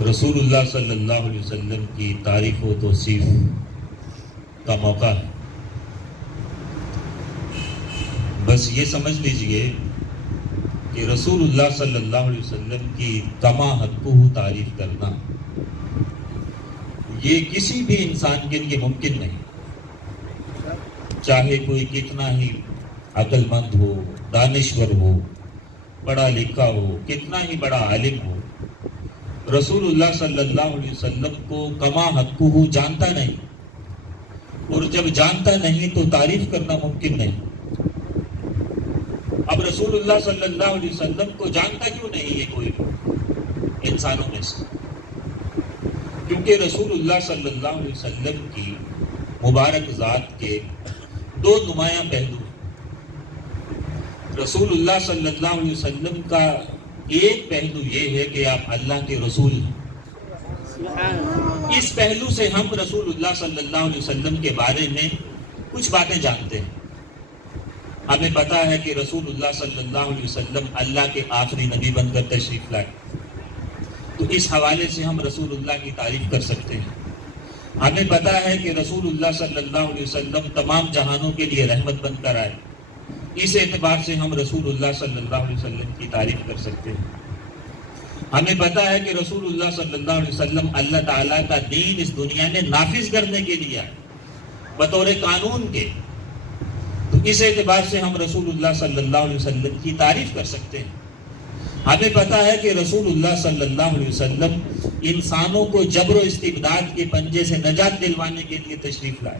رسول اللہ صلی اللہ علیہ وسلم کی تعریف و توصیف کا موقع ہے۔ بس یہ سمجھ لیجئے کہ رسول اللہ صلی اللہ علیہ وسلم کی کما حقہ تعریف کرنا یہ کسی بھی انسان کے لیے ممکن نہیں، چاہے کوئی کتنا ہی عقل مند ہو، دانشور ہو، پڑھا لکھا ہو، کتنا ہی بڑا عالم ہو، رسول اللہ صلی اللہ علیہ وسلم کو کما حقہ جانتا نہیں، اور جب جانتا نہیں تو تعریف کرنا ممکن نہیں۔ اب رسول اللہ صلی اللہ علیہ وسلم کو جانتا کیوں نہیں ہے کوئی انسانوں میں سے؟ کیونکہ رسول اللہ صلی اللہ علیہ وسلم کی مبارک ذات کے دو نمایاں پہلو ہیں۔ رسول اللہ صلی اللہ علیہ وسلم کا ایک پہلو یہ ہے کہ آپ اللہ کے رسول ہیں۔ اس پہلو سے ہم رسول اللہ صلی اللہ علیہ وسلم کے بارے میں کچھ باتیں جانتے ہیں۔ ہمیں پتا ہے کہ رسول اللہ صلی اللہ علیہ وسلم اللہ کے آخری نبی بن کر تشریف لائے، تو اس حوالے سے ہم رسول اللہ کی تعریف کر سکتے ہیں۔ ہمیں پتا ہے کہ رسول اللہ صلی اللہ علیہ وسلم تمام جہانوں کے لیے رحمت بن کر آئے، اس اعتبار سے ہم رسول اللہ صلی اللہ علیہ وسلم کی تعریف کر سکتے ہیں۔ ہمیں پتا ہے کہ رسول اللہ صلی اللہ علیہ وسلم اللہ تعالیٰ کا دین اس دنیا میں نافذ کرنے کے لیے آئے بطور قانون کے، تو اس اعتبار سے ہم رسول اللہ صلی اللہ علیہ وسلم کی تعریف کر سکتے ہیں۔ ہمیں پتا ہے کہ رسول اللہ صلی اللہ علیہ وسلم انسانوں کو جبر و استبداد کے پنجے سے نجات دلوانے کے لیے تشریف لائے،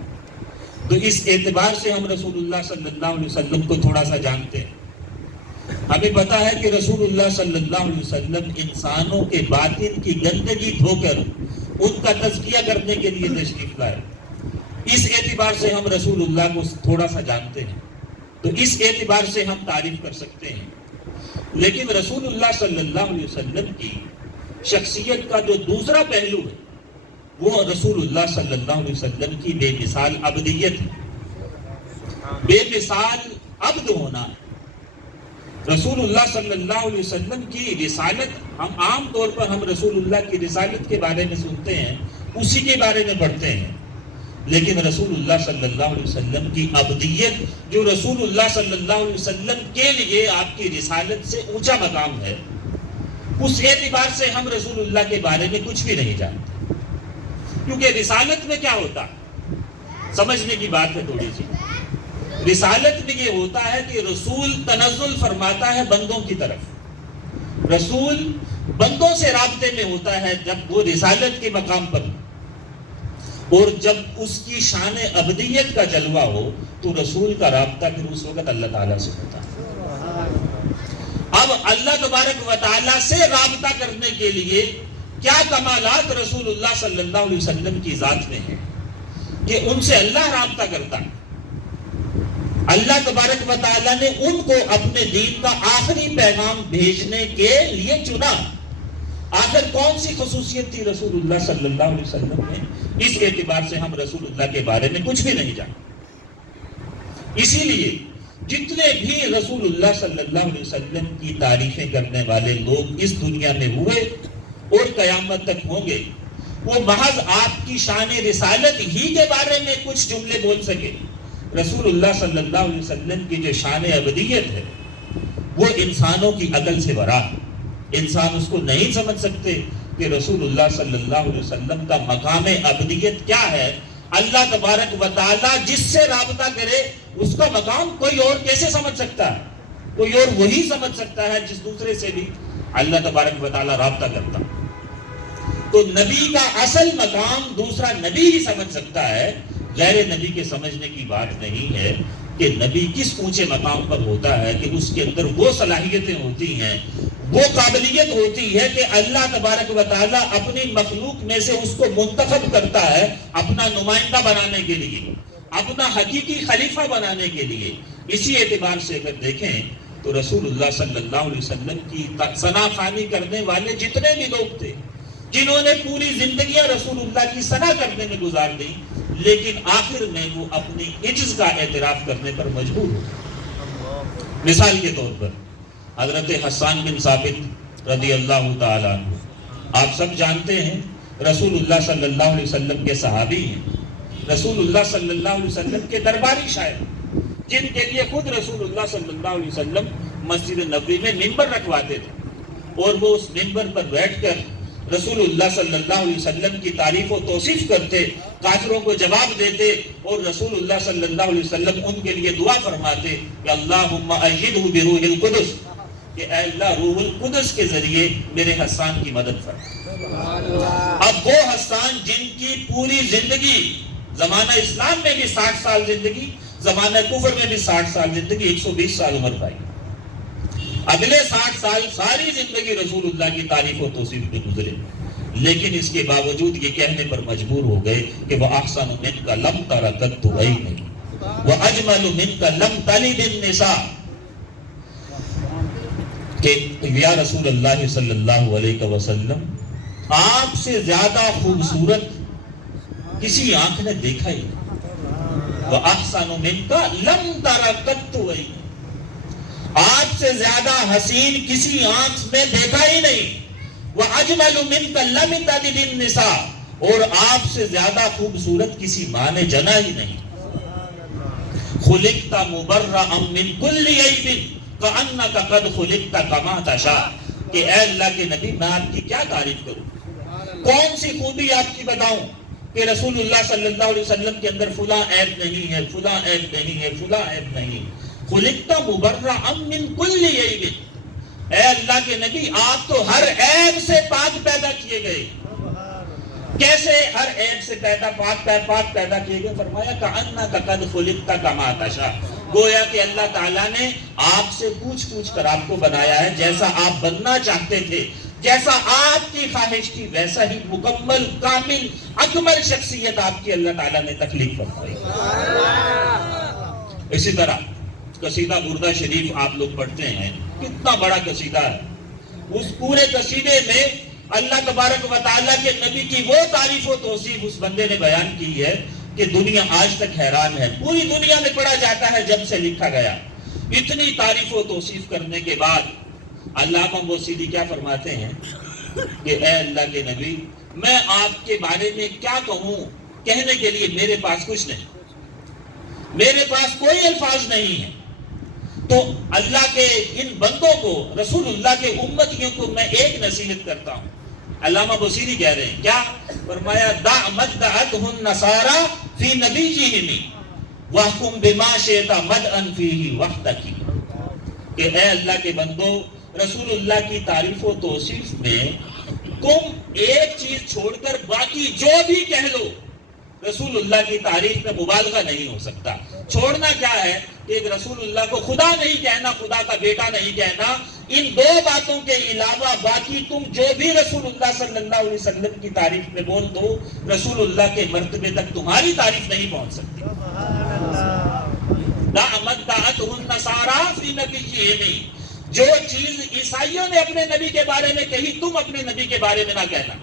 تو اس اعتبار سے ہم رسول اللہ صلی اللہ علیہ وسلم کو تھوڑا سا جانتے ہیں۔ ہمیں پتا ہے کہ رسول اللہ صلی اللہ علیہ وسلم انسانوں کے باطن کی گندگی دھو کر ان کا تزکیہ کرنے کے لیے تشریف لائے، اس اعتبار سے ہم رسول اللہ کو تھوڑا سا جانتے ہیں، تو اس اعتبار سے ہم تعریف کر سکتے ہیں۔ لیکن رسول اللہ صلی اللہ علیہ وسلم کی شخصیت کا جو دوسرا پہلو ہے وہ رسول اللہ صلی اللہ علیہ وسلم کی بے مثال عبدیت ہے، بے مثال عبد ہونا ہے۔ رسول اللہ صلی اللہ علیہ وسلم کی رسالت، ہم عام طور پر ہم رسول اللہ کی رسالت کے بارے میں سنتے ہیں، اسی کے بارے میں پڑھتے ہیں، لیکن رسول اللہ صلی اللہ علیہ وسلم کی عبدیت جو رسول اللہ صلی اللہ علیہ وسلم کے لیے آپ کی رسالت سے اونچا مقام ہے، اس اعتبار سے ہم رسول اللہ کے بارے میں کچھ بھی نہیں جانتے۔ کیونکہ رسالت میں کیا ہوتا ہے، سمجھنے کی بات ہے تھوڑی سی۔ رسالت میں یہ ہوتا ہے کہ رسول تنزل فرماتا ہے بندوں کی طرف، رسول بندوں سے رابطے میں ہوتا ہے جب وہ رسالت کے مقام پر، اور جب اس کی شان عبدیت کا جلوہ ہو تو رسول کا رابطہ پھر اس وقت اللہ تعالیٰ سے ہوتا ہے۔ اب اللہ تبارک و تعالیٰ سے رابطہ کرنے کے لیے کیا کمالات رسول اللہ صلی اللہ علیہ وسلم کی ذات میں ہیں کہ ان سے اللہ رابطہ کرتا ہے۔ اللہ تبارک و تعالیٰ نے ان کو اپنے دین کا آخری پیغام بھیجنے کے لیے چنا۔ آخر کون سی خصوصیت تھی رسول اللہ صلی اللہ علیہ وسلم میں، اس اعتبار سے ہم رسول اللہ کے بارے میں کچھ بھی نہیں جانتے۔ اسی لیے جتنے بھی رسول اللہ صلی اللہ علیہ وسلم کی تعریفیں کرنے والے لوگ اس دنیا میں ہوئے اور قیامت تک ہوں گے، وہ محض آپ کی شان رسالت ہی کے بارے میں کچھ جملے بول سکے۔ رسول اللہ صلی اللہ علیہ وسلم کی جو شان عبدیت ہے وہ انسانوں کی عقل سے برا ہے۔ انسان اس کو نہیں سمجھ سکتے کہ رسول اللہ صلی اللہ علیہ وسلم کا مقام عبدیت کیا ہے۔ اللہ تبارک و تعالیٰ جس سے رابطہ کرے اس کا مقام کوئی اور کیسے سمجھ سکتا ہے؟ کوئی اور وہی سمجھ سکتا ہے جس دوسرے سے بھی اللہ تبارک و تعالیٰ رابطہ کرتا۔ تو نبی کا اصل مقام دوسرا نبی ہی سمجھ سکتا ہے، غیر نبی کے سمجھنے کی بات نہیں ہے کہ نبی کس اونچے مقام پر ہوتا ہے کہ اس کے اندر وہ صلاحیتیں ہوتی ہیں، وہ قابلیت ہوتی ہے کہ اللہ تبارک و تعالیٰ اپنی مخلوق میں سے اس کو منتخب کرتا ہے اپنا نمائندہ بنانے کے لیے، اپنا حقیقی خلیفہ بنانے کے لیے۔ اسی اعتبار سے اگر دیکھیں تو رسول اللہ صلی اللہ علیہ وسلم کی ثنا خوانی کرنے والے جتنے بھی لوگ تھے، جنہوں نے پوری زندگیاں رسول اللہ کی ثنا کرنے میں گزار دی، لیکن آخر میں وہ اپنی عجز کا اعتراف کرنے پر مجبور ہو۔ مثال کے طور پر حضرت حسان بن ثابت رضی اللہ تعالیٰ عنہ آپ سب جانتے ہیں رسول اللہ صلی اللہ علیہ وسلم کے صحابی ہیں، رسول اللہ صلی اللہ علیہ وسلم کے درباری شاعر، جن کے لیے خود رسول اللہ صلی اللہ علیہ وسلم مسجد نبوی میں ممبر رکھواتے تھے، اور وہ اس ممبر پر بیٹھ کر رسول اللہ صلی اللہ علیہ وسلم کی تعریف و توصیف کرتے، کافروں کو جواب دیتے، اور رسول اللہ صلی اللہ علیہ وسلم ان کے لیے دعا فرماتے کہ اللہم ایدہ بروح القدس، کہ اے اللہ روح القدس کے ذریعے میرے حسان کی مدد فرما۔ اب وہ حسان جن کی پوری زندگی، زمانہ اسلام میں بھی 60 سال زندگی، زمانہ کفر میں بھی 60 سال زندگی، 120 سال عمر پائی، اگلے 60 سال ساری زندگی رسول اللہ کی تعریف و توصیف میں گزرے، لیکن اس کے باوجود یہ کہنے پر مجبور ہو گئے کہ وہ احسن منک لم تر قط عینی واجمل منک لم تلد النساء، کہ یا رسول اللہ صلی اللہ علیہ وسلم آپ سے زیادہ خوبصورت کسی آنکھ نے دیکھا ہی نہیں، وَأَحْسَنُ مِنْكَ لَمْ تَرَ قَطُّ عَيْنٌ، آپ سے زیادہ حسین کسی آنکھ میں دیکھا ہی نہیں، وَأَجْمَلُ مِنْكَ لَمْ تَلِدِ النِّسَاء، اور آپ سے زیادہ خوبصورت کسی ماں نے جنا ہی نہیں، خُلِقْتَ مُبَرَّأً مِنْ كُلِّ عَيْبٍ کَأَنَّكَ قَدْ خُلِقْتَ كَمَا تَشَاءُ، کہ اے اللہ کے نبی میں آپ کی کیا تعریف کروں، کون سی خوبی آپ کی بتاؤں کہ رسول اللہ صلی اللہ علیہ وسلم کے اندر فلاں عیب نہیں ہے، فلاں عیب نہیں ہے، فلاں عیب نہیں، خُلِقْتَ مُبَرَّأً مِنْ كُلِّ عَيْبٍ، اے اللہ کے نبی آپ تو ہر عیب سے پاک پیدا کیے گئے، کیسے ہر عیب سے پاک پیدا کیے گئے، فرمایا کَأَنَّكَ قَدْ خُلِقْتَ كَمَا تَشَاءُ، گویا کہ اللہ تعالیٰ نے آپ سے پوچھ کر آپ کو بنایا ہے، جیسا آپ بننا چاہتے تھے، جیسا آپ کی خواہش تھی، ویسا ہی مکمل کامل اکمل شخصیت آپ کی اللہ تعالیٰ نے تخلیق فرمائی۔ اسی طرح قصیدہ بردہ شریف آپ لوگ پڑھتے ہیں، کتنا بڑا قصیدہ ہے، اس پورے قصیدے میں اللہ تبارک و تعالیٰ کے نبی کی وہ تعریف و توصیف اس بندے نے بیان کی ہے کہ دنیا آج تک حیران ہے، پوری دنیا میں پڑھا جاتا ہے جب سے لکھا گیا۔ اتنی تعریف و توصیف کرنے کے بعد علامہ بوسیلی کیا فرماتے ہیں کہ اے اللہ کے نبی میں آپ کے بارے میں کیا کہوں، کہنے کے لیے میرے پاس کچھ نہیں، میرے پاس کوئی الفاظ نہیں ہے، تو اللہ کے ان بندوں کو، رسول اللہ کے امتیوں کو میں ایک نصیحت کرتا ہوں۔ علامہ بوسیلی کہہ رہے ہیں کیا، فرمایا دع مدعتہ النصارى فی نبیہم واحکم بما شئت مدعا فیہ وحدک، کہ اے اللہ کے بندو رسول اللہ کی تعریف و توصیف میں تم ایک چیز چھوڑ کر باقی جو بھی کہہ لو، رسول اللہ کی تعریف میں مبالغہ نہیں ہو سکتا۔ چھوڑنا کیا ہے کہ ایک رسول اللہ کو خدا نہیں کہنا، خدا کا بیٹا نہیں کہنا، ان دو باتوں کے علاوہ باقی تم جو بھی رسول اللہ صلی اللہ علیہ وسلم کی تعریف میں بول دو، رسول اللہ کے مرتبے تک تمہاری تعریف نہیں پہنچ سکتی۔ دعمت دعتہ النصارى فی نبیہم، جو چیز عیسائیوں نے اپنے نبی کے بارے میں کہی تم اپنے نبی کے بارے میں نہ کہنا،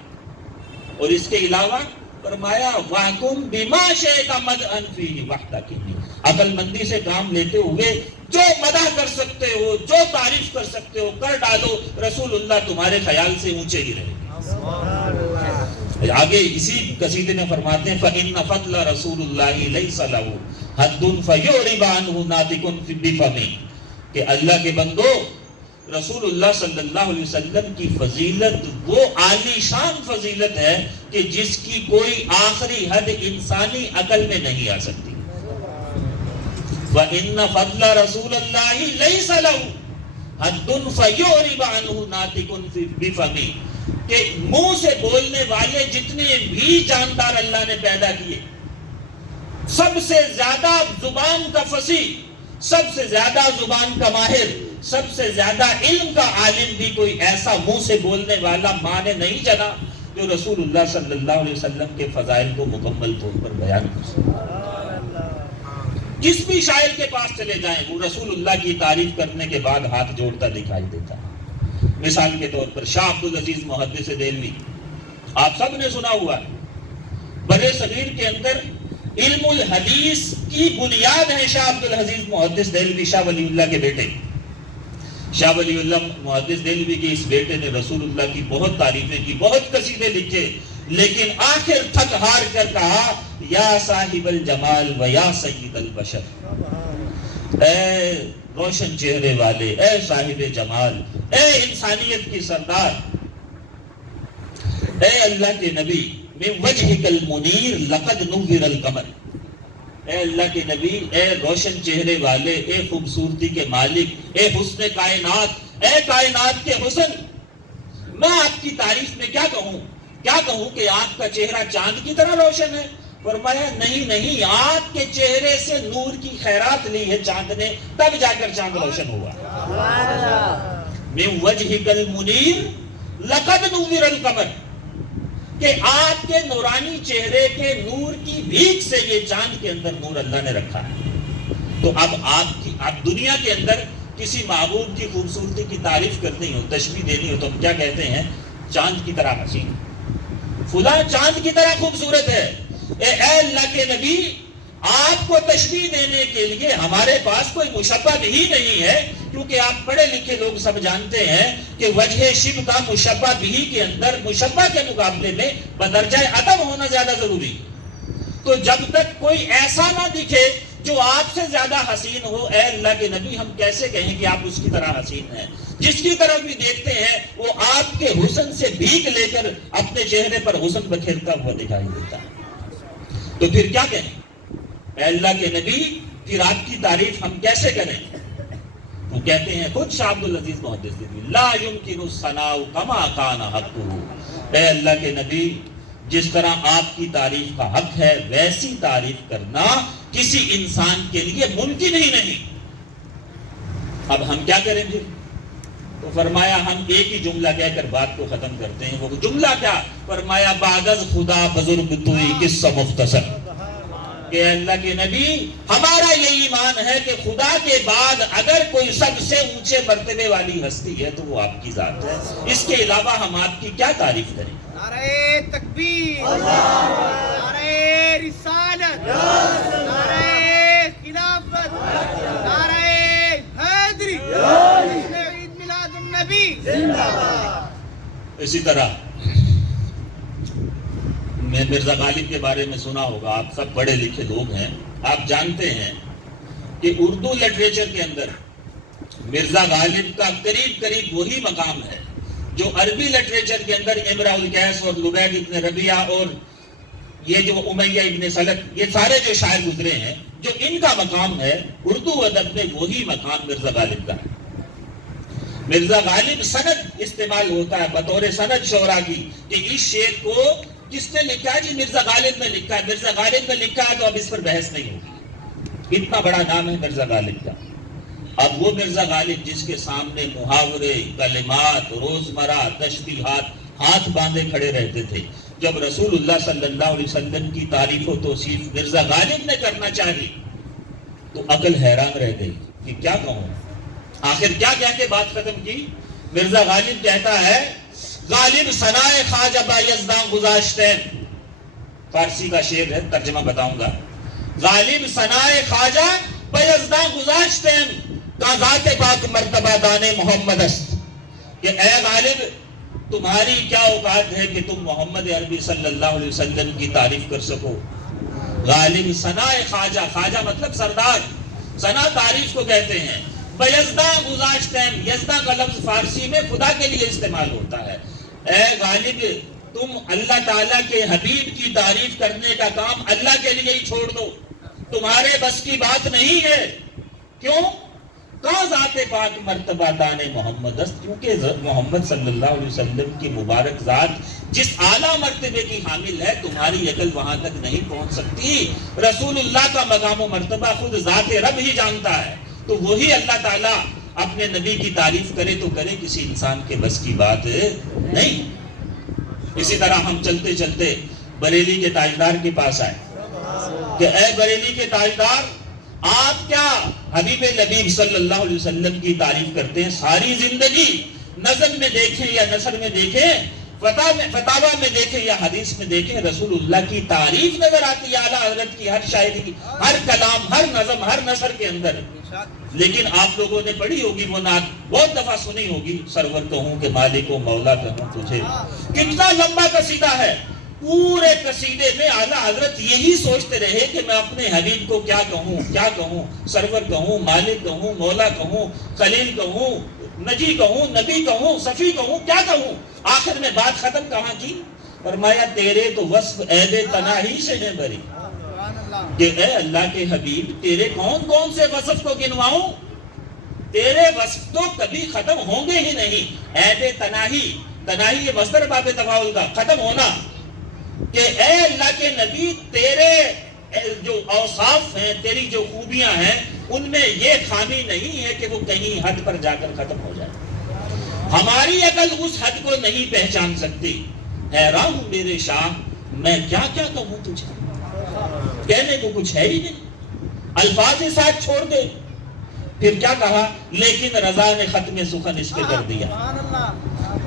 اور اس کے علاوہ فرمایا وَحْكُمْ بِمَا شَئْتَ مَدْعًا فِيهِ وَحْدَكِ، عقل مندی سے کام لیتے ہوئے جو مدح کر سکتے ہو، جو تعریف کر سکتے ہو کر ڈالو، رسول اللہ تمہارے خیال سے اونچے ہی رہے گا۔ آگے اسی قصیدے میں فرماتے ہیں فَإِنَّ فَضْلَ رَسُولُ اللَّهِ لَيْسَ لَهُ حَدٌّ فَيُعْرِبَ عَنْهُ نَاطِقٌ بِفَمِهِ، کہ اللہ کے بندو رسول اللہ صلی اللہ علیہ وسلم کی فضیلت وہ عالی شان فضیلت ہے کہ جس کی کوئی آخری حد انسانی عقل میں نہیں آ سکتی۔ وَإِنَّ فَضْلَ رَسُولَ اللَّهِ لَيْسَ لَهُ حَدٌّ فَيُعْرِبَ عَنْهُ نَاطِقٌ بِفَمِهِ، کہ منہ سے بولنے والے جتنے بھی جاندار اللہ نے پیدا کیے، سب سے زیادہ زبان کا فصیح، سب سے زیادہ زبان کا ماہر، سب سے زیادہ علم کا عالم بھی کوئی ایسا منہ سے بولنے والا ماں نے نہیں جنا جو رسول اللہ صلی اللہ علیہ وسلم کے فضائل کو مکمل طور پر بیان کر سکے۔ جس بھی شاعر کے پاس چلے جائیں وہ رسول اللہ کی تعریف کرنے کے بعد ہاتھ جوڑتا دکھائی دیتا ہے۔ مثال کے طور پر شاہ عبدالعزیز محدث دہلوی، آپ سب نے سنا ہوا ہے، برے صغیر کے اندر علم الحدیث کی بنیاد ہے شاہ عبدالعزیز محدث دہلوی، شاہ ولی اللہ کے بیٹے۔ شاہ ولی اللہ محدث دہلوی کے اس بیٹے نے رسول اللہ کی بہت تعریفیں کی، بہت قصیدے لکھے، لیکن آخر تھک ہار کر کہا یا صاحب الجمال و یا سید البشر، اے روشن چہرے والے، اے صاحب جمال، اے انسانیت کی سردار، اے اللہ کے نبی، من وجہک المنیر لقد نور القمر، اے اللہ کے نبی، اے روشن چہرے والے، اے خوبصورتی کے مالک، اے حسن کائنات، اے کائنات کے حسن، میں آپ کی تعریف میں کیا کہوں کہ آپ کا چہرہ چاند کی طرح روشن ہے؟ فرمایا نہیں، آپ کے چہرے سے نور کی خیرات لی ہے چاند نے، تب جا کر چاند روشن ہوا۔ من وجہک المنیر لقد نور القمر، کہ آپ کے نورانی چہرے کے نور کی بھیک سے یہ چاند کے اندر نور اللہ نے رکھا ہے۔ تو اب آپ دنیا کے اندر کسی معبود کی خوبصورتی کی تعریف کرنی ہو، تشبیہ دینی ہو، تو ہم کیا کہتے ہیں؟ چاند کی طرح حسین، فلاں چاند کی طرح خوبصورت ہے۔ اے اللہ کے نبی، آپ کو تشبیہ دینے کے لیے ہمارے پاس کوئی مشبہ بھی نہیں ہے، کیونکہ آپ پڑھے لکھے لوگ سب جانتے ہیں کہ وجہ شبہ کا مشبہ بھی کے اندر مشبہ کے مقابلے میں بدرجہ عدم ہونا زیادہ ضروری ہے۔ تو جب تک کوئی ایسا نہ دکھے جو آپ سے زیادہ حسین ہو، اے اللہ کے نبی، ہم کیسے کہیں کہ آپ اس کی طرح حسین ہیں؟ جس کی طرف بھی دیکھتے ہیں وہ آپ کے حسن سے بھیک لے کر اپنے چہرے پر حسن بکھیرتا ہوا دکھائی دیتا ہے۔ تو پھر کیا کہیں؟ اے اللہ کے نبی، پھر آپ کی تعریف ہم کیسے کریں؟ وہ کہتے ہیں خود شاہ عبدالعزیز محدث دہلوی، لا يمكن الثناء كما كان حقه، اے اللہ کے نبی، جس طرح آپ کی تعریف کا حق ہے ویسی تعریف کرنا کسی انسان کے لیے ممکن ہی نہیں۔ اب ہم کیا کریں گے؟ تو فرمایا ہم ایک ہی جملہ کہہ کر بات کو ختم کرتے ہیں۔ وہ جملہ کیا؟ فرمایا بعد از خدا بزرگ توئی قصہ مختصر، کہ اللہ کے نبی، ہمارا یہ ایمان ہے کہ خدا کے بعد اگر کوئی سب سے اونچے مرتبے والی ہستی ہے تو وہ آپ کی ذات ہے، اس کے علاوہ ہم آپ کی کیا تعریف کریں؟ نعرہ تکبیر، نعرہ رسالت، نعرہ خلافت، نعرہ حیدری، عید میلاد النبی زندہ باد۔ اسی طرح میں مرزا غالب کے بارے میں سنا ہوگا، آپ سب پڑھے لکھے لوگ ہیں، آپ جانتے ہیں کہ اردو لٹریچر کے اندر مرزا غالب کا قریب وہی مقام ہے جو عربی لٹریچر کے اندر امرؤ القیس اور لبید ابن ربیعہ اور یہ جو امیہ ابن سلط، یہ سارے جو شاعر گزرے ہیں، جو ان کا مقام ہے اردو ادب میں، وہی مقام مرزا غالب کا ہے۔ مرزا غالب سند استعمال ہوتا ہے بطور سند شعرا کی، کہ اس شعر کو کس نے لکھا ہے؟ جی مرزا غالب نے لکھا ہے، مرزا غالب نے لکھا ہے، تو اب اس پر بحث نہیں ہوگی، اتنا بڑا نام ہے مرزا غالب کا۔ اب وہ مرزا غالب جس کے سامنے محاورے، کلمات، روزمرہ تشبیہات ہاتھ باندھے کھڑے رہتے تھے، جب رسول اللہ صلی اللہ علیہ وسلم کی تعریف و توصیف مرزا غالب نے کرنا چاہی تو عقل حیران رہ گئی کہ کیا کہوں۔ آخر کیا کہہ کے بات ختم کی؟ مرزا غالب کہتا ہے، غالب ثنائے خواجہ با یزداں گذاشتیں، فارسی کا شعر ہے، ترجمہ بتاؤں گا۔ غالب ثنائے خواجہ با یزداں گذاشتیں، کا ذات پاک مرتبہ دان محمد است، کہ اے غالب تمہاری کیا اوقات ہے کہ تم محمد عربی صلی اللہ علیہ وسلم کی تعریف کر سکو۔ غالب ثنائے خواجہ، خواجہ مطلب سردار، ثنا تعریف کو کہتے ہیں۔ بیزداں گذاشتیں، یزداں کا لفظ فارسی میں خدا کے لیے استعمال ہوتا ہے۔ اے غالب تم اللہ تعالیٰ کے حبیب کی تعریف کرنے کا کام اللہ کے لیے ہی چھوڑ دو، تمہارے بس کی بات نہیں ہے۔ کیوں؟ کا ذات پاک مرتبہ دان محمد است، کیونکہ محمد صلی اللہ علیہ وسلم کی مبارک ذات جس اعلیٰ مرتبے کی حامل ہے، تمہاری عقل وہاں تک نہیں پہنچ سکتی۔ رسول اللہ کا مقام و مرتبہ خود ذات رب ہی جانتا ہے، تو وہی اللہ تعالیٰ اپنے نبی کی تعریف کرے تو کرے، کسی انسان کے بس کی بات نہیں۔ اسی طرح ہم چلتے چلتے بریلی کے تاجدار کے پاس آئے کہ اے بریلی کے تاجدار، آپ کیا حبیب لبیب صلی اللہ علیہ وسلم کی تعریف کرتے ہیں؟ ساری زندگی نظم میں دیکھیں یا نثر میں دیکھیں فتاوا میں دیکھیں یا حدیث میں دیکھیں، رسول اللہ کی تعریف نظر آتی ہے اعلیٰ حضرت کی ہر شاعری کی، ہر کلام، ہر نظم، ہر نثر کے اندر۔ لیکن آپ لوگوں نے پڑھی ہوگی وہ نعت، بہت دفعہ سنی ہوگی، سرور کہوں کہ مالک و مولا کہوں تجھے، کتنا لمبا قصیدہ ہے۔ پورے قصیدے میں اعلیٰ حضرت یہی سوچتے رہے کہ میں اپنے حبیب کو کیا کہوں، کیا کہوں، سرور کہوں، مالک کہوں، مولا کہوں، خلیل کہوں، نجی کہوں، نبی کہوں، صفی کہوں، کیا کہوں۔ آخر میں بات ختم کہاں کی؟ فرمایا تیرے تو وصف عیب تناہی سے ہیں بری، کہ اے اللہ کے حبیب تیرے کون کون سے وصف کو گنواؤں، تیرے وصف تو کبھی ختم ہوں گے ہی نہیں۔ عیب تناہی، تناہی یہ مصدر باب تفاعل کا، ختم ہونا، کہ اے اللہ کے نبی تیرے جو اوصاف ہیں، تیری جو خوبیاں ہیں، ان میں یہ خامی نہیں ہے کہ وہ کہیں حد پر جا کر ختم ہو جائے۔ ہماری عقل اس حد کو نہیں پہچان سکتی۔ حیران ہوں میرے شاہ، میں کیا کیا کہوں تجھے، کہنے کو کچھ ہے ہی نہیں، الفاظ ساتھ چھوڑ دے۔ پھر کیا کہا؟ لیکن رضا نے ختم سخن اس پہ کر دیا۔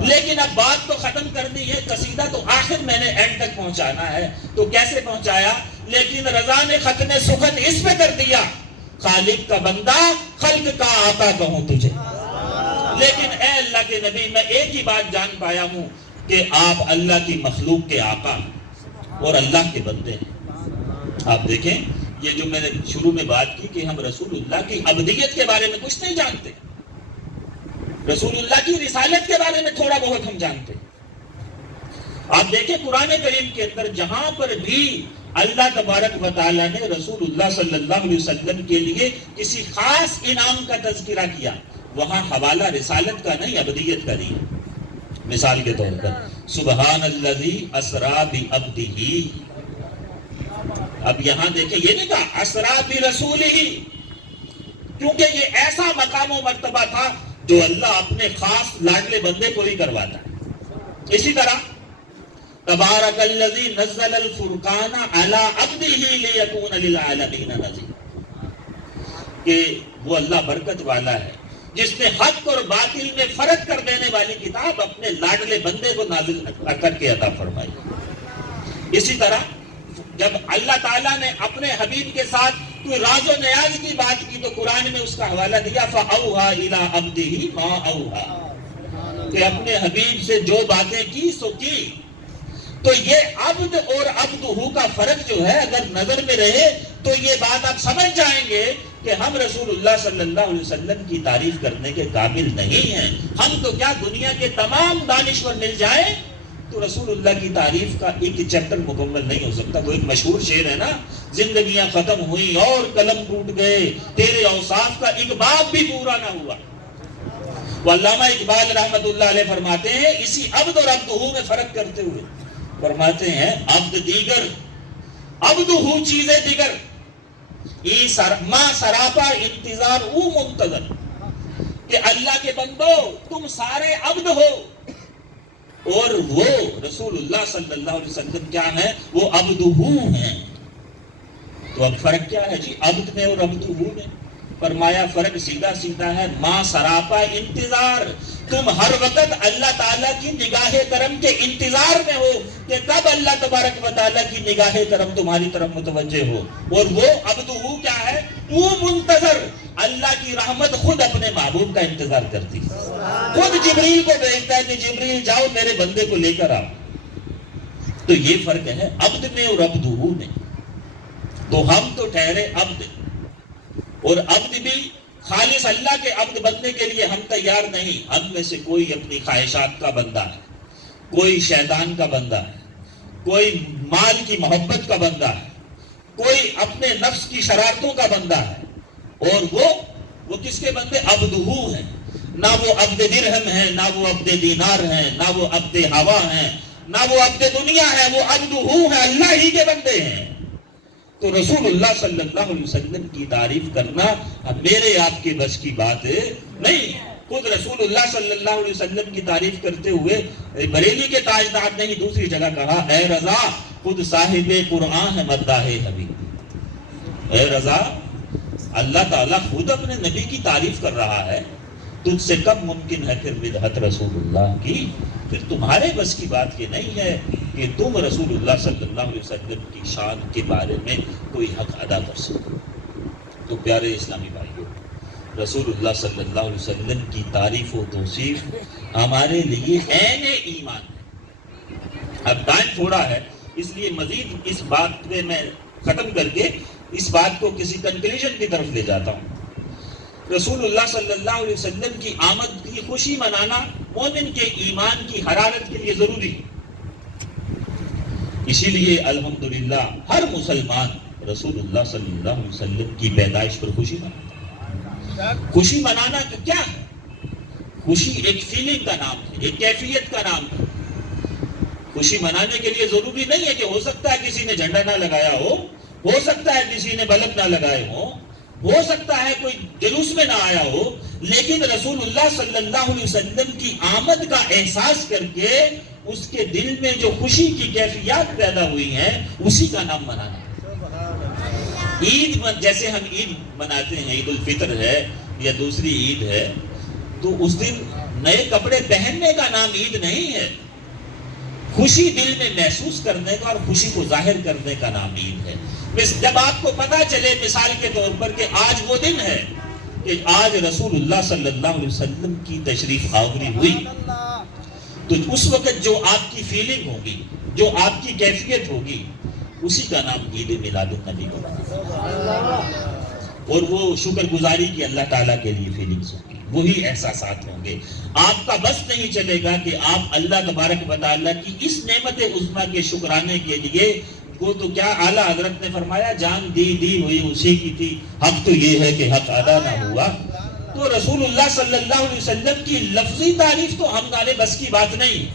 لیکن اب بات تو ختم کرنی ہے، قصیدہ تو آخر میں نے اینڈ تک پہنچانا ہے، تو کیسے پہنچایا؟ لیکن رضا نے ختم سخن اس پہ کر دیا، خالق کا بندہ خلق کا آقا کہوں تجھے۔ لیکن اے اللہ کے نبی میں ایک ہی بات جان پایا ہوں کہ آپ اللہ کی مخلوق کے آقا اور اللہ کے بندے ہیں۔ آپ دیکھیں یہ جو میں نے شروع میں بات کی کہ ہم رسول اللہ کی ابدیت کے بارے میں کچھ نہیں جانتے، رسول اللہ کی رسالت کے بارے میں تھوڑا بہت ہم جانتے ہیں۔ آپ دیکھیں قرآن کریم کے اندر جہاں پر بھی اللہ تبارک و تعالیٰ نے رسول اللہ صلی اللہ علیہ وسلم کے لیے کسی خاص انعام کا تذکرہ کیا، وہاں حوالہ رسالت کا نہیں، ابدیت کا نہیں۔ مثال کے طور پر سبحان الذی اسریٰ بعبدہ، اب یہاں دیکھیں یہ نہیں کہا اسریٰ برسولہ، کیونکہ یہ ایسا مقام و مرتبہ تھا جو اللہ اپنے خاص لاڈلے بندے کو ہی کرواتا ہے۔ اسی طرح تبارک الذی نزل الفرقان علی عبدہ لیکون للعالمین نذیرا، کہ وہ اللہ برکت والا ہے جس نے حق اور باطل میں فرق کر دینے والی کتاب اپنے لاڈلے بندے کو نازل کر کے عطا فرمائی۔ اسی طرح جب اللہ تعالیٰ نے اپنے حبیب کے ساتھ کوئی راز و نیاز کی بات کی تو قرآن میں اس کا حوالہ دیا فَأَوْحَىٰ إِلَىٰ عَبْدِهِ مَا أَوْحَىٰ، کہ اپنے حبیب سے جو باتیں کی سو کی۔ تو یہ عبد اور عبدہ کا فرق جو ہے اگر نظر میں رہے تو یہ بات آپ سمجھ جائیں گے کہ ہم رسول اللہ صلی اللہ علیہ وسلم کی تعریف کرنے کے قابل نہیں ہیں۔ ہم تو کیا دنیا کے تمام دانشور مل جائیں تو رسول اللہ کی تعریف کا ایک چیپٹر مکمل نہیں ہو سکتا۔ وہ ایک مشہور شعر ہے نا، زندگیاں ختم ہوئی اور قلم ٹوٹ گئے، تیرے اوصاف کا ایک باب بھی پورا نہ ہوا۔ وہ علامہ اقبال رحمۃ اللہ علیہ فرماتے ہیں اسی عبد اور عبدہ میں فرق کرتے ہوئے فرماتے ہیں عبد دیگر عبدہ چیزیں دیگر، ما سراپا انتظار او منتظر، کہ اللہ کے بندو تم سارے عبد ہو اور وہ رسول اللہ صلی اللہ علیہ وسلم کیا ہے؟ وہ عبدہ ہیں۔ تو اب فرق کیا ہے جی عبد میں اور عبدہ میں؟ فرمایا فرق سیدھا سیدھا ہے، ما سراپا انتظار، تم ہر وقت اللہ تعالیٰ کی نگاہ کرم کے انتظار میں ہو کہ کب اللہ تبارک و تعالیٰ کی نگاہ کرم تمہاری طرف متوجہ ہو۔ اور وہ عبدہ کیا ہے؟ وہ منتظر، اللہ کی رحمت خود اپنے محبوب کا انتظار کرتی، خود جبریل کو بھیجتا ہے کہ جبریل جاؤ میرے بندے کو لے کر آؤ۔ تو یہ فرق ہے عبد میں اور عبدہ میں۔ تو ہم تو ٹھہرے عبد، اور عبد بھی خالص اللہ کے عبد بننے کے لیے ہم تیار نہیں۔ ہم میں سے کوئی اپنی خواہشات کا بندہ ہے، کوئی شیطان کا بندہ ہے، کوئی مال کی محبت کا بندہ ہے، کوئی اپنے نفس کی شرارتوں کا بندہ ہے، اور وہ کس کے بندے؟ عبدہ ہیں۔ نہ وہ عبد درہم ہے، نہ وہ عبد دینار ہے، نہ وہ عبد ہوا ہے، نہ وہ عبد دنیا ہے، وہ عبدہ ہے، اللہ ہی کے بندے ہیں۔ تو رسول اللہ صلی اللہ علیہ وسلم کی تعریف کرنا میرے آپ کے بس کی بات نہیں۔ خود رسول اللہ صلی اللہ علیہ وسلم کی تعریف کرتے ہوئے بریلی کے تاجدار نے ہی دوسری جگہ کہا اے رضا خود صاحب قرآن ہے مداح حبیب۔ اے رضا اللہ تعالیٰ خود اپنے نبی کی تعریف کر رہا ہے، تجھ سے کب ممکن ہے پھر مدحت رسول اللہ کی؟ پھر تمہارے بس کی بات یہ نہیں ہے کہ تم رسول اللہ صلی اللہ علیہ وسلم کی شان کے بارے میں کوئی حق ادا کر سکو۔ تو پیارے اسلامی بھائیوں، رسول اللہ صلی اللہ علیہ وسلم کی تعریف و توصیف ہمارے لیے عین ایمان ہے۔ اب ٹائم تھوڑا ہے، اس لیے مزید اس بات پہ میں ختم کر کے اس بات کو کسی کنکلوژن کی طرف لے جاتا ہوں۔ رسول اللہ صلی اللہ علیہ وسلم کی آمد کی خوشی منانا مومن کے ایمان کی حرارت کے لیے ضروری ہے۔ اسی لیے الحمدللہ ہر مسلمان رسول اللہ صلی اللہ علیہ وسلم کی پیدائش پر خوشی مناتا ہے۔ خوشی منانا کیا ہے؟ خوشی ایک فیلنگ کا نام ہے، ایک کیفیت کا نام ہے۔ خوشی منانے کے لیے ضروری نہیں ہے کہ ہو سکتا ہے کسی نے جھنڈا نہ لگایا ہو سکتا ہے کسی نے بلب نہ لگائے ہو سکتا ہے کوئی جلوس میں نہ آیا ہو، لیکن رسول اللہ صلی اللہ علیہ وسلم کی آمد کا احساس کر کے اس کے دل میں جو خوشی کی کیفیات پیدا ہوئی ہیں اسی کا نام منانا ہے۔ عید جیسے ہم عید مناتے ہیں، عید الفطر ہے یا دوسری عید ہے، تو اس دن نئے کپڑے پہننے کا نام عید نہیں ہے، خوشی دل میں محسوس کرنے کا اور خوشی کو ظاہر کرنے کا نام عید ہے۔ جب آپ کو پتا چلے مثال کے طور پر کہ آج وہ دن ہے کہ آج رسول اللہ صلی اللہ علیہ وسلم کی تشریف آوری ہوئی، تو اس وقت جو آپ کی فیلنگ ہوگی، جو آپ کی کیفیت ہوگی، اسی کا نام عید میلاد النبی ہوگا، اور وہ شکر گزاری کی اللہ تعالیٰ کے لیے فیلنگز ہوگی، وہی احساسات ہوں گے۔ آپ کا بس نہیں چلے گا کہ آپ اللہ تبارک و تعالیٰ کی اس نعمت عظمیٰ کے شکرانے کے لیے، وہ تو کیا اعلیٰ حضرت نے فرمایا، جان دی ہوئی اسی کی تھی، حق تو یہ ہے کہ حق ادا نہ ہوا۔ تو رسول اللہ صلی اللہ علیہ وسلم کی لفظی تعریف تو ہمارے بس کی بات نہیں،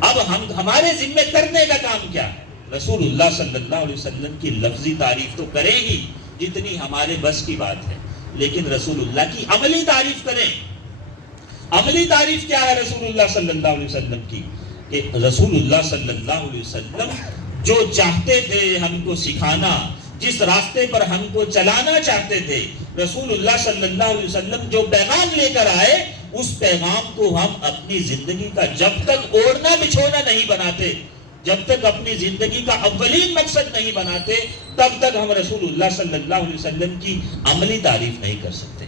اب ہمارے ذمہ کرنے کا کام کیا ہے؟ رسول اللہ صلی اللہ علیہ وسلم کی لفظی تعریف تو کریں ہی جتنی ہمارے بس کی بات ہے، لیکن رسول اللہ کی عملی تعریف کریں۔ عملی تعریف کیا ہے رسول اللہ صلی اللہ علیہ وسلم کی؟ کہ رسول اللہ صلی اللہ علیہ وسلم جو چاہتے تھے ہم کو سکھانا، جس راستے پر ہم کو چلانا چاہتے تھے، رسول اللہ صلی اللہ علیہ وسلم جو پیغام لے کر آئے، اس پیغام کو ہم اپنی زندگی کا جب تک اوڑھنا بچھونا نہیں بناتے، جب تک اپنی زندگی کا اولین مقصد نہیں بناتے، تب تک ہم رسول اللہ صلی اللہ علیہ وسلم کی عملی تعریف نہیں کر سکتے۔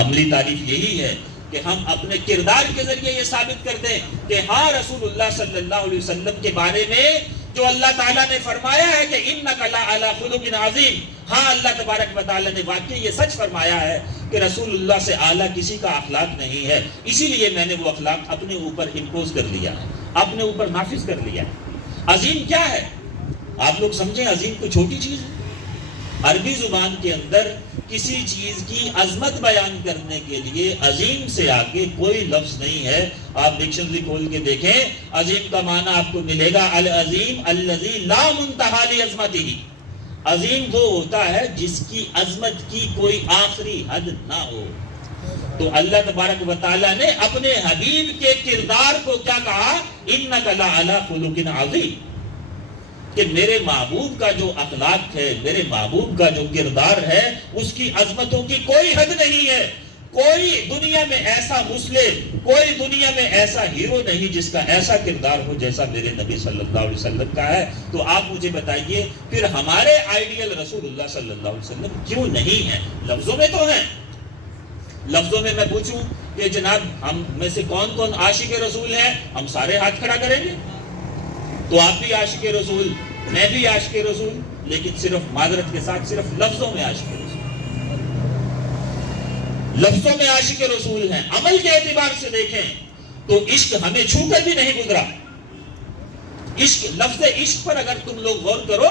عملی تعریف یہی ہے کہ ہم اپنے کردار کے ذریعے یہ ثابت کر دیں کہ ہاں رسول اللہ صلی اللہ علیہ وسلم کے بارے میں جو اللہ تعالیٰ نے فرمایا ہے کہ اِنَّكَ لَعَلَىٰ خُلُقٍ عَظِيمٍ، ہاں اللہ تبارک و تعالیٰ نے واقعی یہ سچ فرمایا ہے کہ رسول اللہ سے اعلیٰ کسی کا اخلاق نہیں ہے، اسی لیے میں نے وہ اخلاق اپنے اوپر امپوز کر لیا ہے، اپنے اوپر نافذ کر لیا ہے۔ عظیم کیا ہے؟ آپ لوگ سمجھیں عظیم کوئی چھوٹی چیز ہے؟ عربی زبان کے اندر کسی چیز کی عظمت بیان کرنے کے لیے عظیم سے آگے کوئی لفظ نہیں ہے۔ آپ ڈکشنری کھول کے دیکھیں، عظیم کا معنی آپ کو ملے گا العظیم الذی لا منتہا لعظمتہ، عظیم وہ ہوتا ہے جس کی عظمت کی کوئی آخری حد نہ ہو۔ تو اللہ تبارک و تعالیٰ نے اپنے حبیب کے کردار کو کیا کہا؟ انک لعلی خلق عظیم، کہ میرے محبوب کا جو اخلاق ہے، میرے محبوب کا جو کردار ہے، اس کی عظمتوں کی کوئی حد نہیں ہے۔ کوئی دنیا میں ایسا مسلم، کوئی دنیا میں ایسا ہیرو نہیں جس کا ایسا کردار ہو جیسا میرے نبی صلی اللہ علیہ وسلم کا ہے۔ تو آپ مجھے بتائیے پھر ہمارے آئیڈیل رسول اللہ صلی اللہ علیہ وسلم کیوں نہیں ہیں؟ لفظوں میں تو ہیں۔ لفظوں میں میں پوچھوں کہ جناب ہم میں سے کون کون عاشق رسول ہیں، ہم سارے ہاتھ کھڑا کریں گے۔ تو آپ بھی عاشق رسول، میں بھی عاشق رسول، لیکن صرف معذرت کے ساتھ صرف لفظوں میں عاشق رسول، لفظوں میں عاشق رسول ہیں۔ عمل کے اعتبار سے دیکھیں تو عشق ہمیں چھو کر بھی نہیں گزرا۔ عشق، لفظ عشق پر اگر تم لوگ غور کرو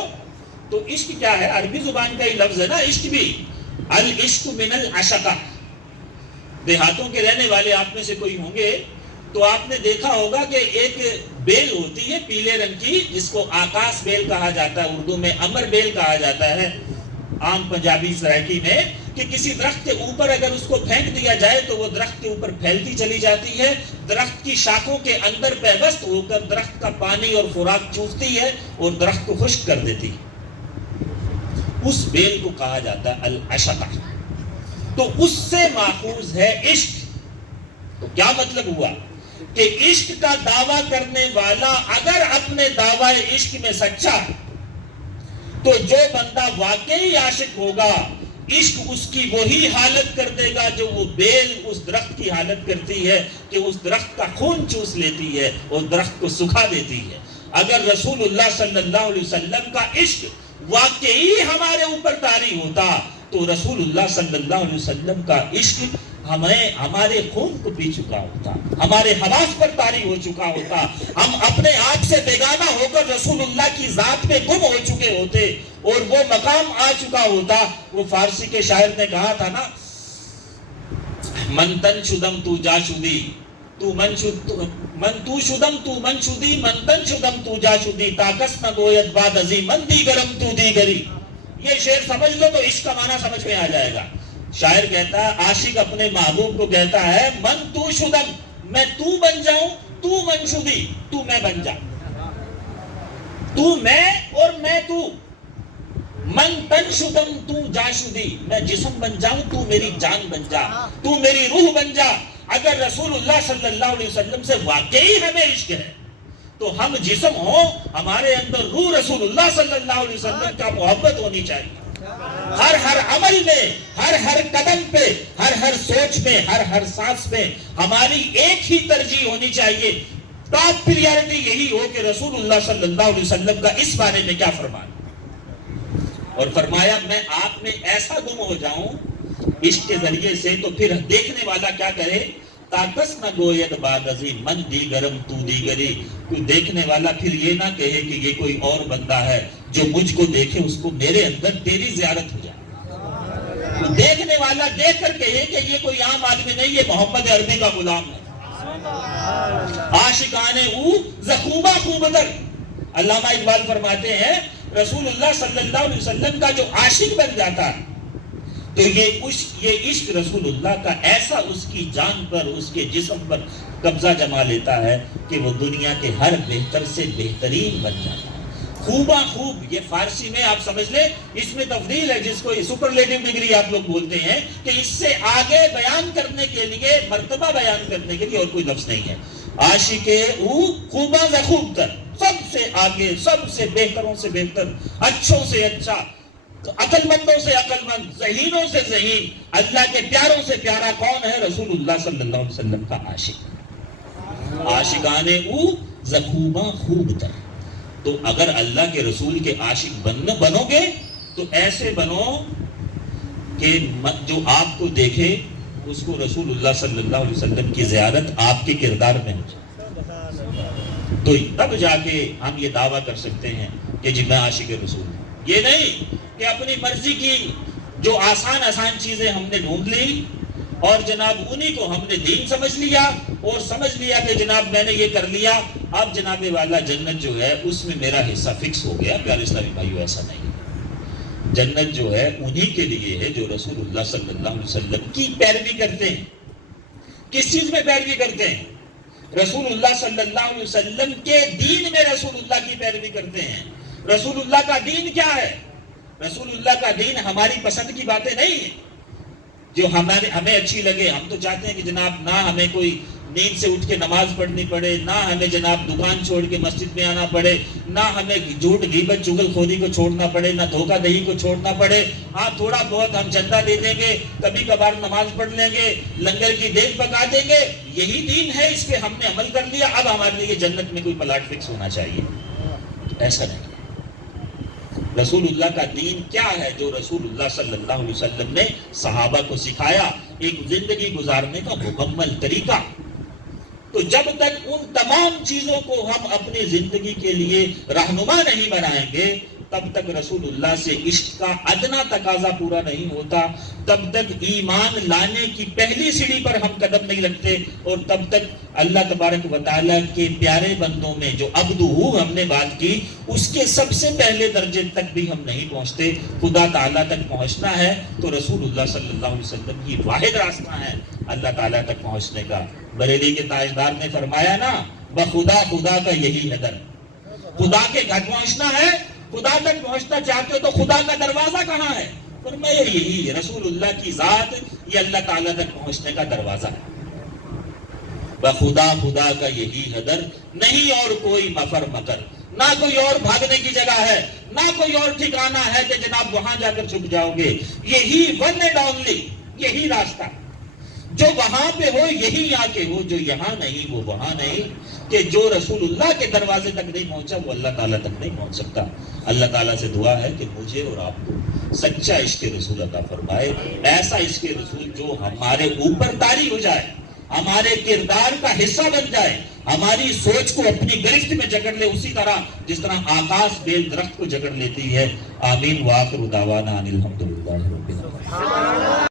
تو عشق کیا ہے؟ عربی زبان کا ہی لفظ ہے نا عشق بھی، العشق من العشقہ۔ دیہاتوں کے رہنے والے آپ میں سے کوئی ہوں گے تو آپ نے دیکھا ہوگا کہ ایک بیل ہوتی ہے پیلے رنگ کی، جس کو آکاش بیل کہا جاتا ہے، اردو میں امر بیل کہا جاتا ہے، عام پنجابی سرائکی میں، کہ کسی درخت کے اوپر اگر اس کو پھینک دیا جائے تو وہ درخت کے اوپر پھیلتی چلی جاتی ہے، درخت کی شاخوں کے اندر پیوست ہو کر درخت کا پانی اور خوراک چوستی ہے اور درخت کو خشک کر دیتی ہے۔ اس بیل کو کہا جاتا ہے العشقہ۔ تو اس سے ماخوذ ہے عشق. تو کیا مطلب ہوا کہ عشق کا دعویٰ کرنے والا اگر اپنے دعوی عشق میں سچا ہے تو جو بندہ واقعی عاشق ہوگا عشق اس کی وہی حالت کر دے گا جو وہ بیل اس درخت کی حالت کرتی ہے کہ اس درخت کا خون چوس لیتی ہے اور درخت کو سکھا دیتی ہے. اگر رسول اللہ صلی اللہ علیہ وسلم کا عشق واقعی ہمارے اوپر طاری ہوتا تو رسول اللہ صلی اللہ علیہ وسلم کا عشق ہمارے خون کو پی چکا ہوتا, ہمارے حواس پر طاری ہو چکا ہوتا, ہم اپنے آپ سے بیگانہ ہو کر رسول اللہ کی ذات میں گم ہو چکے ہوتے اور وہ مقام آ چکا ہوتا. وہ فارسی کے شاعر نے کہا تھا نا, من تن شدم تو جا شدی تو من تو شدم تو من شدی من تن شدم تو جا شدی تاکس نہ گوید باد ازی من دیگرم تو دیگری. یہ شعر سمجھ لو تو عشق کا معنی سمجھ میں آ جائے گا. شاعر کہتا ہے, عاشق اپنے محبوب کو کہتا ہے من تو شدم, میں تو بن جاؤں, تو من شدی, تو میں بن جا, تو میں اور میں تو, من تن شدم تو جا شدی, میں جسم بن جاؤں تو میری جان بن جا, تو میری روح بن جا. اگر رسول اللہ صلی اللہ علیہ وسلم سے واقعی ہمیں عشق ہے تو ہم جسم ہوں, ہمارے اندر روح رسول اللہ صلی اللہ علیہ وسلم کا محبت ہونی چاہیے. ہر عمل میں, ہر قدم پہ, ہر سوچ میں, ہر سانس میں ہماری ایک ہی ترجیح ہونی چاہیے. ٹاپ پریارٹی یہی ہو کہ رسول اللہ صلی اللہ علیہ وسلم کا اس بارے میں کیا فرمان. اور فرمایا میں آپ میں ایسا گم ہو جاؤں عشق کے ذریعے سے تو پھر دیکھنے والا کیا کرے, تاکس نہ گوید باغزی من دیگرم تو دیگری. کوئی دیکھنے والا پھر یہ نہ کہے کہ یہ کوئی اور بندہ ہے, جو مجھ کو دیکھے اس کو میرے اندر تیری زیارت ہو جائے. دیکھنے والا دیکھ کر کہے کہ یہ کوئی عام آدمی نہیں, یہ محمد عربی کا غلام ہے. عاشقان او زخوبہ خوبتر. علامہ اقبال فرماتے ہیں رسول اللہ صلی اللہ علیہ وسلم کا جو عاشق بن جاتا ہے تو یہ عشق رسول اللہ کا ایسا اس کی جان پر, اس کے جسم پر قبضہ جما لیتا ہے کہ وہ دنیا کے ہر بہتر سے بہترین بن جاتا ہے. خوبہ خوب, یہ فارسی میں آپ سمجھ لیں اس میں تفضیل ہے, جس کو سپرلیٹو ڈگری آپ لوگ بولتے ہیں, کہ اس سے آگے بیان کرنے کے لیے, مرتبہ بیان کرنے کے لیے اور کوئی لفظ نہیں ہے. عاشق او خوبہ ز خوب تر, سب سے آگے, سب سے بہتروں سے بہتر, اچھوں سے اچھا, عقل مندوں سے عقل مند, ذہینوں سے ذہین, اللہ کے پیاروں سے پیارا کون ہے؟ رسول اللہ صلی اللہ علیہ وسلم کا عاشق. عاشقان او زخوبہ خوب تر. تو اگر اللہ کے رسول کے عاشق بنو گے تو ایسے بنو کہ جو آپ کو دیکھے اس کو رسول اللہ صلی اللہ علیہ وسلم کی زیارت آپ کے کردار میں ہو جائے. تو تب جا کے ہم یہ دعویٰ کر سکتے ہیں کہ جی میں عاشق رسول ہوں. یہ نہیں کہ اپنی مرضی کی جو آسان چیزیں ہم نے ڈھونڈ لی اور جناب انہی کو ہم نے دین سمجھ لیا اور سمجھ لیا کہ جناب میں نے یہ کر لیا, اب جناب والا جنت جو ہے اس میں میرا حصہ فکس ہو گیا. پیارے اسلامی بھائیو, ایسا نہیں. جنت جو ہے انہی کے لیے ہے جو رسول اللہ صلی اللہ علیہ وسلم کی پیروی کرتے ہیں. کس چیز میں پیروی کرتے ہیں؟ رسول اللہ صلی اللہ علیہ وسلم کے دین میں رسول اللہ کی پیروی کرتے ہیں. رسول اللہ کا دین کیا ہے؟ رسول اللہ کا دین ہماری پسند کی باتیں نہیں ہیں جو ہمیں اچھی لگے. ہم تو چاہتے ہیں کہ جناب نہ ہمیں کوئی نیند سے اٹھ کے نماز پڑھنی پڑے, نہ ہمیں جناب دکان چھوڑ کے مسجد میں آنا پڑے, نہ ہمیں جھوٹ غیبت چغل خوری کو چھوڑنا پڑے, نہ دھوکہ دہی کو چھوڑنا پڑے. ہاں تھوڑا بہت ہم چندہ دے دیں گے, کبھی کبھار نماز پڑھ لیں گے, لنگر کی دیگ پکا دیں گے, یہی دین ہے, اس پہ ہم نے عمل کر لیا, اب ہمارے لیے جنت میں کوئی پلاٹ فکس ہونا چاہیے. ایسا نہیں. رسول اللہ کا دین کیا ہے جو رسول اللہ صلی اللہ علیہ وسلم نے صحابہ کو سکھایا؟ ایک زندگی گزارنے کا مکمل طریقہ. تو جب تک ان تمام چیزوں کو ہم اپنی زندگی کے لیے رہنما نہیں بنائیں گے تب تک رسول اللہ سے عشق کا ادنا تقاضا پورا نہیں ہوتا, تب تک ایمان لانے کی پہلی سیڑھی پر ہم قدم نہیں رکھتے, اور تب تک اللہ تبارک و تعالیٰ کے پیارے بندوں میں جو عبدہ ہم نے بات کی اس کے سب سے پہلے درجے تک بھی ہم نہیں پہنچتے. خدا تعالیٰ تک پہنچنا ہے تو رسول اللہ صلی اللہ علیہ وسلم کی واحد راستہ ہے اللہ تعالیٰ تک پہنچنے کا. بریلی کے تاجدار نے فرمایا نا, بخدا خدا کا یہی نظر. خدا کے گھر پہنچنا ہے, خدا تک پہنچنا چاہتے ہو تو خدا کا دروازہ کہاں ہے؟ فرمایا یہی رسول اللہ کی ذات یہ اللہ تعالیٰ تک پہنچنے کا دروازہ ہے. بخدا خدا کا یہی حدر، نہیں اور کوئی مفر مکر. نہ کوئی اور بھاگنے کی جگہ ہے، نہ کوئی اور ٹھکانہ ہے کہ جناب وہاں جا کر چھپ جاؤ گے. یہی ون اینڈ اونلی، یہی راستہ. جو وہاں پہ ہو یہی آ کے ہو، جو یہاں نہیں وہ وہاں نہیں. کہ جو رسول اللہ کے دروازے تک نہیں پہنچا وہ اللہ تعالیٰ تک نہیں پہنچ سکتا. اللہ تعالیٰ سے دعا ہے کہ مجھے اور آپ کو سچا عشق رسول عطا فرمائے. ایسا عشق رسول جو ہمارے اوپر طاری ہو جائے، ہمارے کردار کا حصہ بن جائے، ہماری سوچ کو اپنی گرفت میں جکڑ لے، اسی طرح جس طرح آکاش بیل درخت کو جکڑ لیتی ہے. آمین. وآخر دعوانا ان الحمدللہ رب العالمین.